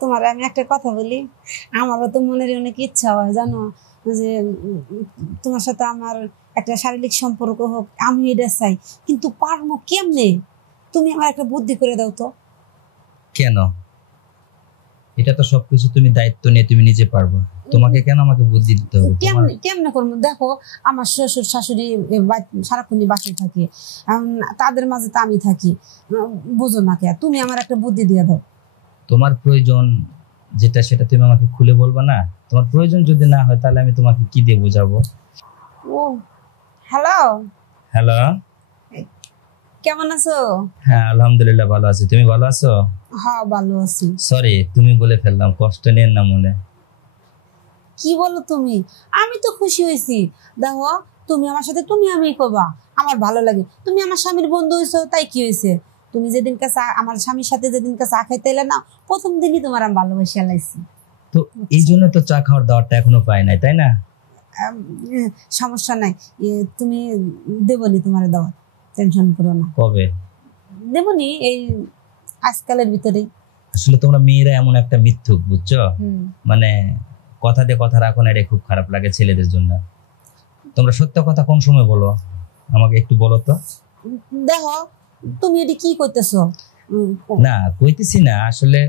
তোমার আমি একটা কথা বলি, আমারও তো মনের অনেক ইচ্ছা হয় জানো, যে তোমার সাথে আমার একটা শারীরিক সম্পর্ক হোক, আমি এটা চাই, কিন্তু পারবো কেমনে? তুমি আমার একটা বুদ্ধি করে দাও তো। কেন? এটা তো সবকিছু তুমি দায়িত্ব নিয়ে তুমি নিজে পারবে, তোমাকে কেন আমাকে বুদ্ধি দিতে হবে? কেমনে কেমনে করবো? দেখো, আমার শ্বশুর শাশুড়ি সারাক্ষণই বাসায় থাকে, তাদের মাঝে তো আমি থাকি, বুঝো না কে? তুমি আমার একটা বুদ্ধি দিয়ে দাও। তোমার প্রয়োজন যেটা সেটা তুমি আমাকে খুলে বলবা না? তোমার প্রয়োজন যদি না হয় তাহলে আমি তোমাকে কি দিয়ে বোঝাবো? ও হ্যালো, হ্যালো, কেমন আছো? হ্যাঁ আলহামদুলিল্লাহ ভালো আছি, তুমি ভালো আছো? হ্যাঁ ভালো আছি। সরি তুমি বলে ফেললাম, কষ্ট নেন না মনে। কি বলো তুমি? আমি তো খুশি হয়েছি। দেখো, তুমি আমার সাথে তুমি আমি কবা, আমার ভালো লাগে। তুমি আমার স্বামীর বন্ধু হয়েছো, তাই কি হয়েছে? তুমি যেদিনকে আমার স্বামীর সাথে যেদিনকে চা খাইতে এলে না, প্রথম দিনই তোমার আমি ভালোবাসি লাইছি। তো এই জন্য তো চা খাওয়ার দাওয়াতটা এখনো পাই নাই, তাই না? সমস্যা নাই, তুমি দেবনি তোমার দাওয়াত, টেনশন করো না। কবে? দেবনি এই আজকালের ভিতরেই। আসলে তোমরা মেয়েরা এমন একটা মিথ্যুক, বুঝছো? মানে কথা দিয়ে কথা রাখো না, এটা খুব খারাপ লাগে ছেলেদের জন্য। তোমরা সত্য কথা কোন সময় বলো আমাকে একটু বলো তো। দেখো, তুমি এটি কি করতেছো? না কইতেছি না, আসলে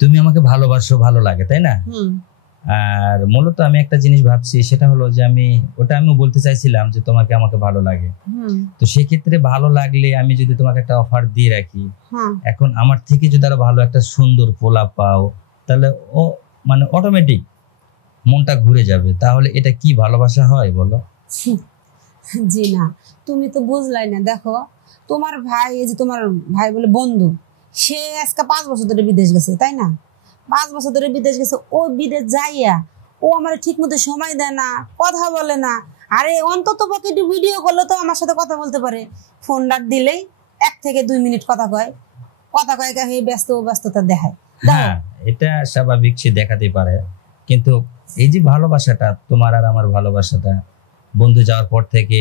তুমি আমাকে ভালোবাসো, ভালো লাগে, তাই না? আর মূলত আমি একটা জিনিস ভাবছি, সেটা হলো যে আমি বলতে চাইছিলাম যে তোমাকে আমাকে ভালো লাগে। তো সেক্ষেত্রে ভালো লাগলে আমি যদি তোমাকে একটা অফার দিয়ে রাখি, এখন আমার থেকে যদি আরো ভালো একটা সুন্দর পোলা পাও, তাহলে ও মানে অটোমেটিক মনটা ঘুরে যাবে। তাহলে এটা কি ভালোবাসা হয় বলো? জি না, তুমি তো বুঝলাই না। দেখো, তোমার ভাই, এই যে তোমার ভাই বলে বন্ধু, সে আজকে 5 বছর ধরে বিদেশ গেছে, তাই না? 5 বছর ধরে বিদেশ গেছে। ও বিদেশ যাইয়া ও আমার ঠিক মতো সময় দেয় না, কথা বলে না। আরে অন্তত পক্ষে একটু ভিডিও করলে তো আমার সাথে কথা বলতে পারে। ফোন ডাক দিলেই 1 থেকে 2 মিনিট কথা কয় হে ব্যস্ততা দেখায়। হ্যাঁ, এটা স্বাভাবিক, সে দেখাতে পারে। কিন্তু এই যে ভালোবাসাটা, তোমার আর আমার ভালোবাসাটা, বন্ধু যাওয়ার পর থেকে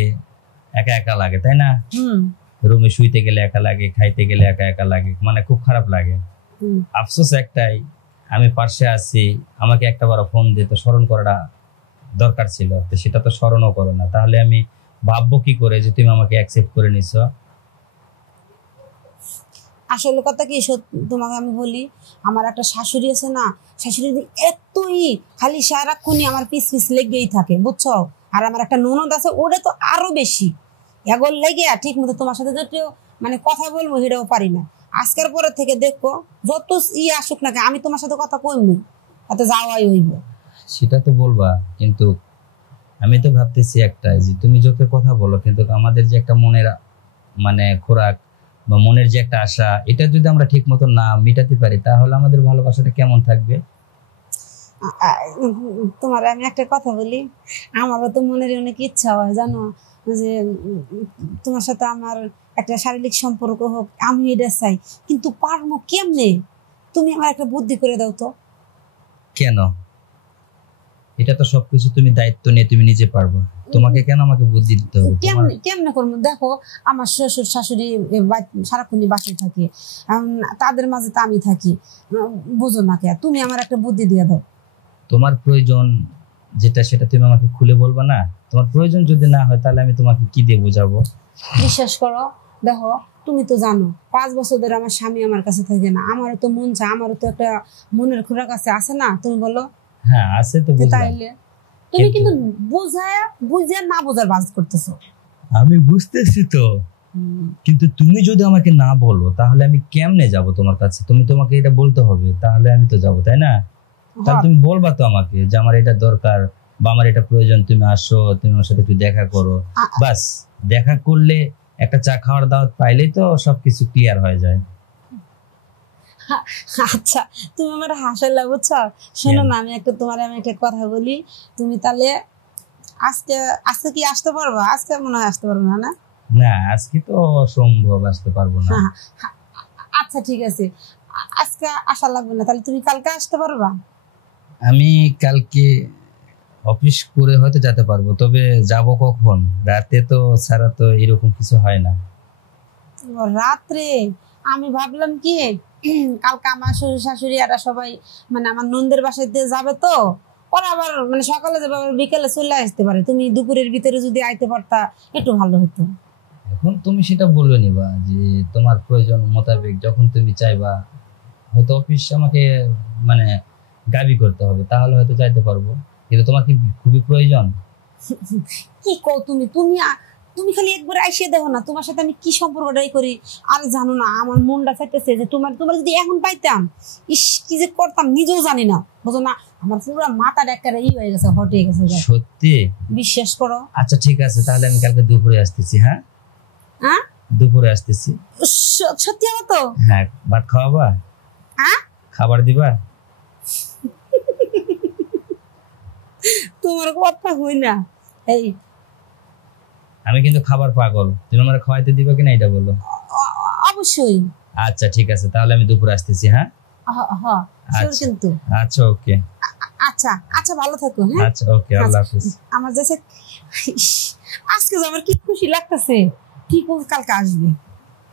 একা একা লাগে, তাই না? রুমে শুইতে গেলে একা লাগে, খাইতে গেলে একা একা লাগে, মানে খুব খারাপ লাগে। আফসোস একটাই, আমি পাশে আছি, আমাকে একটা বার ফোন দিয়ে তো স্মরণ করাটা দরকার ছিল, তো সেটা তো স্মরণও করো না। তাহলে আমি ভাববো কি করে যে তুমি আমাকে অ্যাকসেপ্ট করে নিছো? আসলে কথা কি, তোমাকে আমি বলি, আমার একটা শাশুড়ি আছে না, শাশুড়ি এতই খালি সারাক্ষণই আমার পিস লেগেই থাকে, বুঝছো? আর আমার একটা ননদ আছে, ওটা তো আরো বেশি। এগোর লেগে ঠিক মতো তোমার সাথে যত মানে কথা বলবো সেটাও পারি না। আজকের পরের থেকে দেখো, যত আসুক না, আমি তোমার সাথে কথা কইনি, এত যাওয়াই হইব। সেটা তো বলবা, কিন্তু আমি তো ভাবতেছি একটাই, যে তুমি যত কথা বলো, কিন্তু আমাদের যে একটা মনের মানে খোরাক বা মনের যে একটা আশা, এটা যদি আমরা ঠিক মতো না মিটাতে পারি, তাহলে আমাদের ভালোবাসাটা কেমন থাকবে? তোমার আমি একটা কথা বলি, আমারও তো মনের অনেক ইচ্ছা হয় জানো, যে তোমার সাথে আমার একটা শারীরিক সম্পর্ক হোক, আমি এটা চাই, কিন্তু পারবো কেমনে? তুমি আমার একটা বুদ্ধি করে দাও তো। কেন? এটা তো সবকিছু তুমি দায়িত্ব নিয়ে তুমি নিজে পারবে, তোমাকে কেন আমাকে বুদ্ধি দিতে হবে? কেমনে করবো? দেখো, আমার শ্বশুর শাশুড়ি সারাক্ষণই বাসায় থাকে, তাদের মাঝে তো আমি থাকি, বুঝো না কে? তুমি আমার একটা বুদ্ধি দিয়ে দাও। তোমার প্রয়োজন যেটা সেটা তুমি আমাকে খুলে বলবা না? তোমার প্রয়োজন যদি না হয় তাহলে আমি তোমাকে কি দিয়ে বোঝাবো? বিশ্বাস করো, দেখো, তুমি তো জানো 5 বছর ধরে আমার স্বামী আমার কাছে থাকে না। আমারও তো মন চায়, আমারও তো একটা মনের খোরাক আছে না? তুমি বলো। হ্যাঁ আছে তো, বুঝলাম। তাইলে তুমি কিন্তু বুঝে না বোঝার বাজ করতেছো। আমি বুঝতেছি তো, কিন্তু তুমি যদি আমাকে না বলো তাহলে আমি কেমনে যাব তোমার কাছে? তোমাকে এটা বলতে হবে, তাহলে আমি তো যাব, তাই না? তাহলে তুমি বলবা তো আমাকে যে আমার এটা দরকার বা আমার এটা প্রয়োজন, তুমি আসো, তুমি আমার সাথে একটু দেখা করো। বাস, দেখা করলে একটা চা খাওয়ার দাওয়াত পাইলেই তো সবকিছু ক্লিয়ার হয়ে যায়। আচ্ছা, তুমি আমার হাসাইলা, বুঝছো? শোনো না, আমি একটা কথা বলি। তুমি তাহলে আজকে কি আসতে পারবো? আজকে মনে হয় আসতে পারবো না। না না, আজকে তো অসম্ভব, আসতে পারবো না। আচ্ছা ঠিক আছে, আজকে আসা লাগবে না, তাহলে তুমি কালকে আসতে পারবা? আমি কালকে অফিস করে হয়তো যেতে পারবো, তবে যাব কখন? রাতে তো ছাড়া তো এরকম কিছু হয় না। রাত্রে? আমি ভাবলাম কি কালকে আমার শ্বশুর শাশুড়ি এরা সবাই মানে আমার নন্দের বাসাতে যাবে তো, ওরা আবার মানে সকালে যাবে আবার বিকেলে চলে আসতে পারে। তুমি দুপুরের ভিতরে যদি আইতে পারতা একটু ভালো হতো। এখন তুমি সেটা বলবে নিবা যে তোমার প্রয়োজন মোতাবেক যখন তুমি চাইবা, হয়তো অফিস আমাকে মানে গাবি করতে হবে, তাহলে হয়তো যাইতে পারবো। কিন্তু তোমার কি খুবই প্রয়োজন? কি কও তুমি, তুমি খালি একবার আইসে দেখো না তোমার সাথে আমি কি সম্পর্কটাই করি। আর জানো না আমার মনটা চাইতেছে যে তোমার যদি এখন পাইতাম, ইস কি যে করতাম নিজেও জানি না, বুঝো না? আমার পুরো মাথাটা একেবারে হয়ে গেছে, হটে গেছে। সত্যি? বিশ্বাস করো। আচ্ছা ঠিক আছে, তাহলে আমি কালকে দুপুরে আসতেছি। হ্যাঁ হ্যাঁ দুপুরে আসতেছি। সত্যি হবে তো? হ্যাঁ, ভাত খাওয়াবা? হ্যাঁ খাবার দিবা? তোমার কথা হই না। এই আমি কিন্তু খাবার পাগল, তুমি আমার খাওয়াইতে দিবা কিনা এটা বলো। অবশ্যই। আচ্ছা ঠিক আছে, তাহলে আমি দুপুরে আসতেছি। হ্যাঁ হ্যাঁ আচ্ছা। কিন্তু আচ্ছা ওকে। আচ্ছা আচ্ছা ভালো থাকো। হ্যাঁ আচ্ছা ওকে, আল্লাহ হাফেজ। আমার কাছে আজকে যে আমার কি খুশি লাগতেছে, ঠিক কালকে আসবে।